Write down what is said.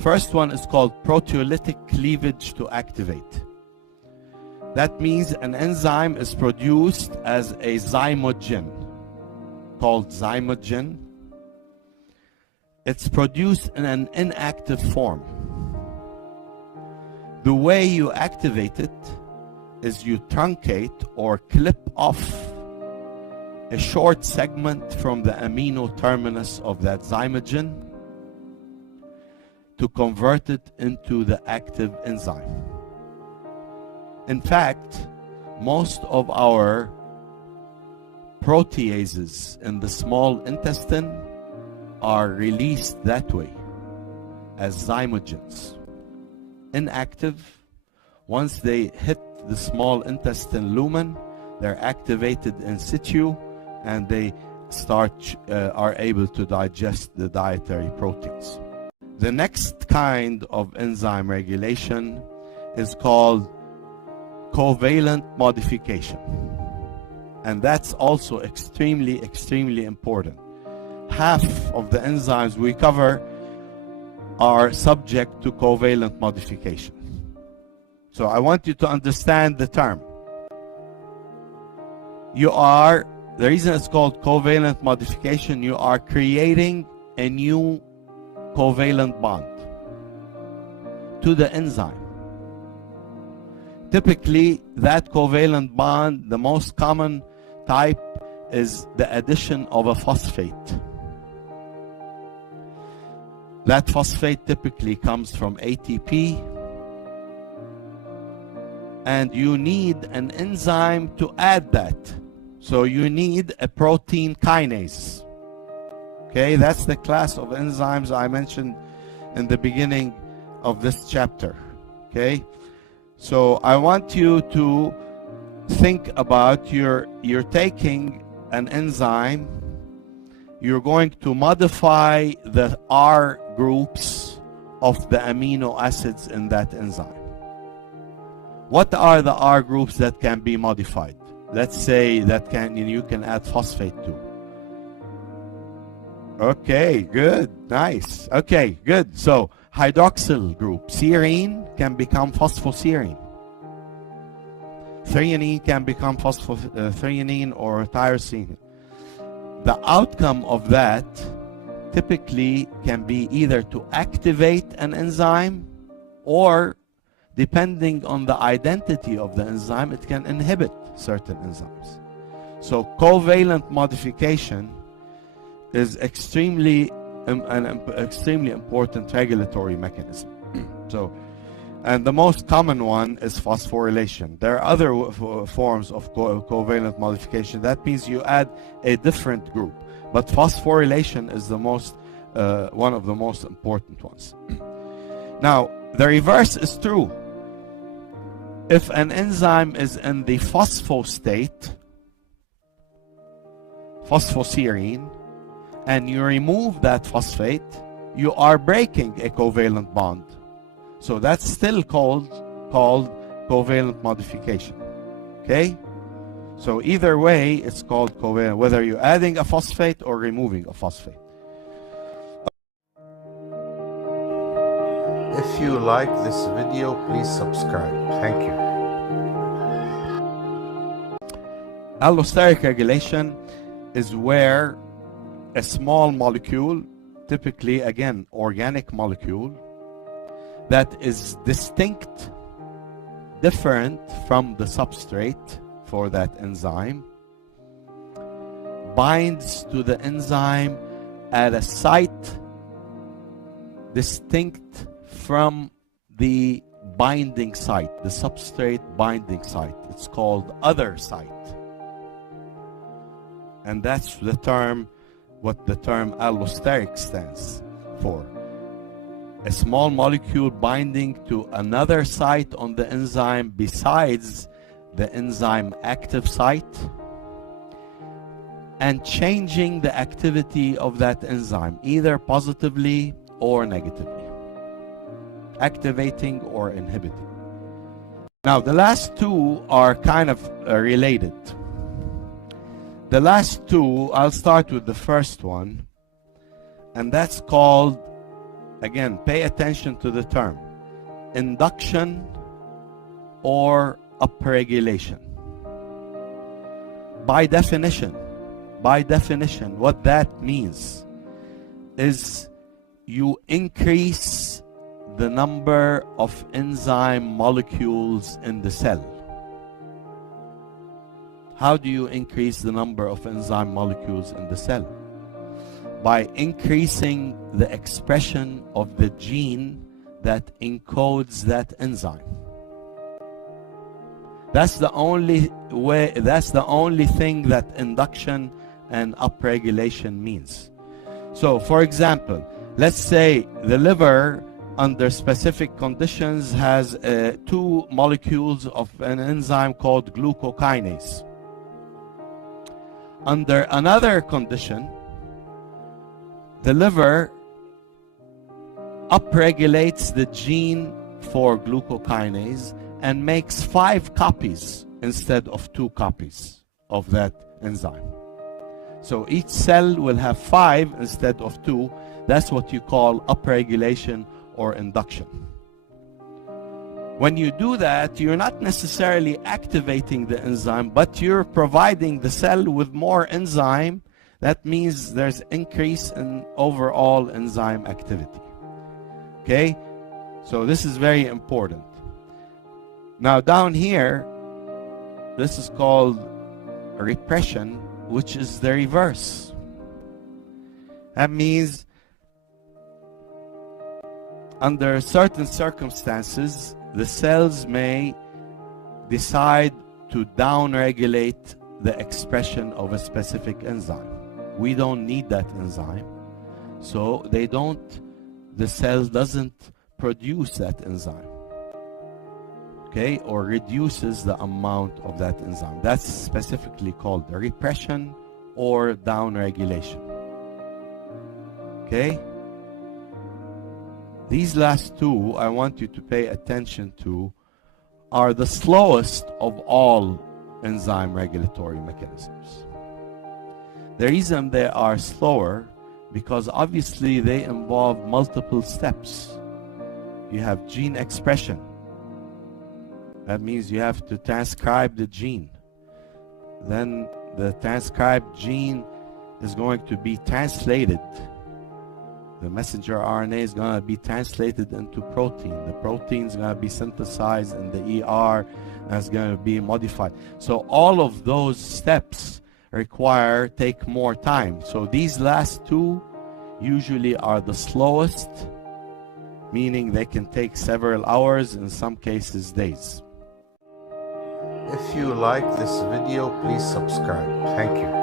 First one is called proteolytic cleavage to activate. That means an enzyme is produced as a zymogen, called zymogen. It's produced in an inactive form. The way you activate it is you truncate or clip off a short segment from the amino terminus of that zymogen to convert it into the active enzyme. In fact, most of our proteases in the small intestine are released that way as zymogens. Inactive, once they hit the small intestine lumen, they're activated in situ and they are able to digest the dietary proteins. The next kind of enzyme regulation is called covalent modification. And that's also extremely, extremely important. Half of the enzymes we cover are subject to covalent modification. So I want you to understand the term. The reason it's called covalent modification, you are creating a new covalent bond to the enzyme. Typically, that covalent bond, the most common type is the addition of a phosphate. That phosphate typically comes from ATP, and you need an enzyme to add that. So you need a protein kinase. Okay, that's the class of enzymes I mentioned in the beginning of this chapter. Okay, so I want you to think about you're taking an enzyme, you're going to modify the R groups of the amino acids in that enzyme. What are the R groups that can be modified? Let's say that you can add phosphate to. Okay, good, nice. Okay, good. So hydroxyl group, serine can become phosphoserine. Threonine can become threonine or tyrosine. The outcome of that typically can be either to activate an enzyme, or depending on the identity of the enzyme, it can inhibit certain enzymes. So covalent modification is an extremely important regulatory mechanism. And the most common one is phosphorylation. There are other forms of covalent modification. That means you add a different group, but phosphorylation is the most one of the most important ones. Now, the reverse is true. If an enzyme is in the phosphostate, phosphoserine, and you remove that phosphate, you are breaking a covalent bond. So that's still called covalent modification. Okay? So either way, it's called covalent, whether you're adding a phosphate or removing a phosphate. If you like this video, please subscribe. Thank you. Allosteric regulation is where a small molecule, typically again organic molecule, that is distinct, different from the substrate for that enzyme, binds to the enzyme at a site distinct from the binding site, the substrate binding site. It's called other site. And that's the term, what the term allosteric stands for. A small molecule binding to another site on the enzyme besides the enzyme active site, and changing the activity of that enzyme, either positively or negatively, activating or inhibiting. Now, the last two are kind of related. The last two, I'll start with the first one, and that's called again, pay attention to the term, induction or upregulation. By definition, what that means is you increase the number of enzyme molecules in the cell. How do you increase the number of enzyme molecules in the cell? By increasing the expression of the gene that encodes that enzyme. That's the only way, that's the only thing that induction and upregulation means. So, for example, let's say the liver under specific conditions has 2 molecules of an enzyme called glucokinase. Under another condition, the liver upregulates the gene for glucokinase and makes 5 copies instead of 2 copies of that enzyme. So each cell will have 5 instead of 2. That's what you call upregulation or induction. When you do that, you're not necessarily activating the enzyme, but you're providing the cell with more enzyme. That means there's increase in overall enzyme activity. Okay? So this is very important. Now down here, this is called repression, which is the reverse. That means under certain circumstances, the cells may decide to downregulate the expression of a specific enzyme. We don't need that enzyme, so the cell doesn't produce that enzyme, okay, or reduces the amount of that enzyme. That's specifically called repression or downregulation. Okay? These last two I want you to pay attention to are the slowest of all enzyme regulatory mechanisms. The reason they are slower because obviously they involve multiple steps. You have gene expression. That means you have to transcribe the gene. Then the transcribed gene is going to be translated. The messenger RNA is going to be translated into protein. The protein is going to be synthesized in the ER and it's going to be modified. So all of those steps take more time. So these last two usually are the slowest, meaning they can take several hours, in some cases days. If you like this video, please subscribe. Thank you.